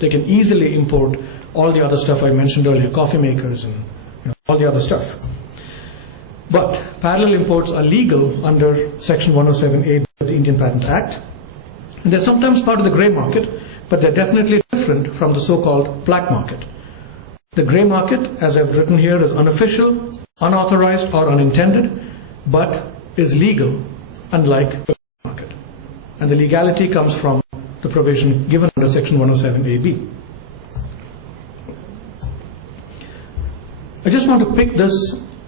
they can easily import all the other stuff I mentioned earlier, coffee makers and all the other stuff. But parallel imports are legal under Section 107A of the Indian Patent Act. And they're sometimes part of the grey market, but they're definitely different from the so-called black market. The grey market, as I've written here, is unofficial, unauthorized or unintended, but is legal, unlike the black market. And the legality comes from the provision given under Section 107AB. I just want to pick this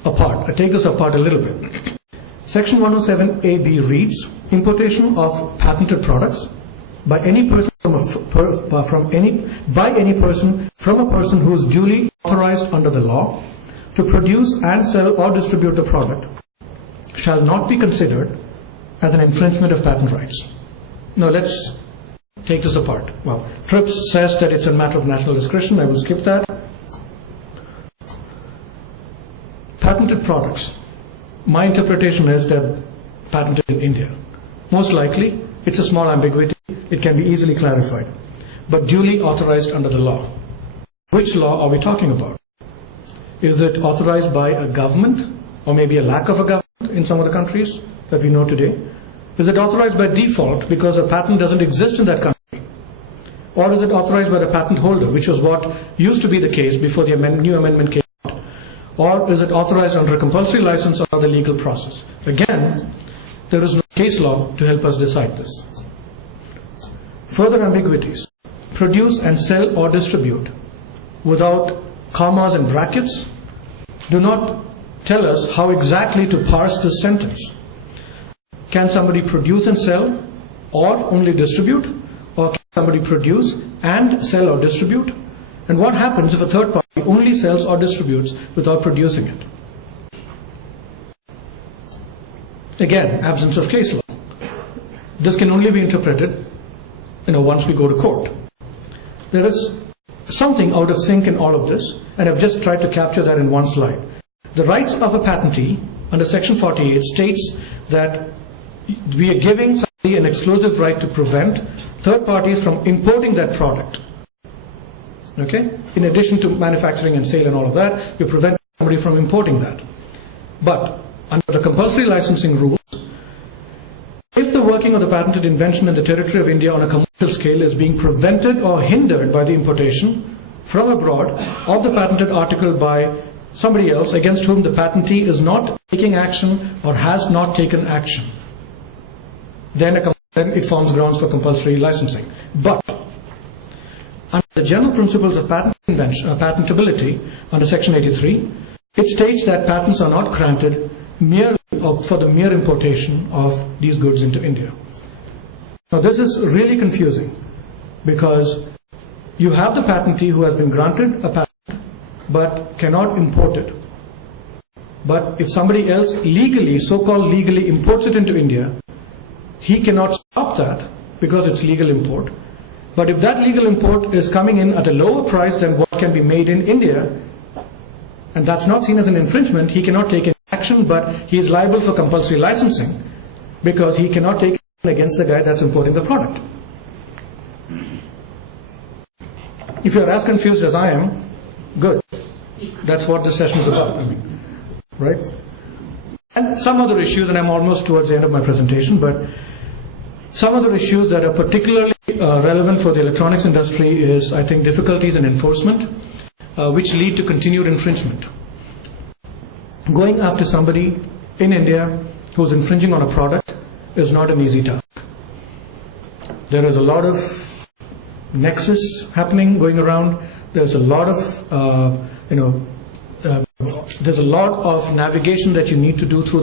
apart. I take this apart a little bit. Section 107AB reads, importation of patented products by any person from a person who is duly authorized under the law to produce and sell or distribute the product shall not be considered as an infringement of patent rights. Now let's take this apart. Well, TRIPS says that it's a matter of national discretion. I will skip that. Patented products. My interpretation is that patented in India. Most likely, it's a small ambiguity. It can be easily clarified. But duly authorized under the law. Which law are we talking about? Is it authorized by a government, or maybe a lack of a government in some of the countries that we know today? Is it authorized by default because a patent doesn't exist in that country? Or is it authorized by the patent holder, which was what used to be the case before the new amendment came out? Or is it authorized under a compulsory license or the legal process? Again, there is no case law to help us decide this. Further ambiguities. Produce and sell or distribute without commas and brackets do not tell us how exactly to parse this sentence. Can somebody produce and sell or only distribute? Or can somebody produce and sell or distribute? And what happens if a third party only sells or distributes without producing it? Again, absence of case law. This can only be interpreted, once we go to court. There is something out of sync in all of this, and I've just tried to capture that in one slide. The rights of a patentee under Section 48 states that we are giving somebody an exclusive right to prevent third parties from importing that product. Okay? In addition to manufacturing and sale and all of that, you prevent somebody from importing that. But under the compulsory licensing rules, if the working of the patented invention in the territory of India on a commercial scale is being prevented or hindered by the importation from abroad of the patented article by somebody else against whom the patentee is not taking action or has not taken action, then it forms grounds for compulsory licensing. But under the general principles of patentability under Section 83, it states that patents are not granted merely for the mere importation of these goods into India. Now this is really confusing because you have the patentee who has been granted a patent but cannot import it. But if somebody else legally, so-called legally, imports it into India, he cannot stop that because it's legal import. But if that legal import is coming in at a lower price than what can be made in India, and that's not seen as an infringement, he cannot take any action, but he is liable for compulsory licensing because he cannot take action against the guy that's importing the product. If you're as confused as I am, good. That's what this session is about. Right? And some other issues, and I'm almost towards the end of my presentation, but some other issues that are particularly relevant for the electronics industry is, I think, difficulties in enforcement, which lead to continued infringement. Going after somebody in India who's infringing on a product is not an easy task. There is a lot of nexus happening, going around. There's a lot of, there's a lot of navigation that you need to do through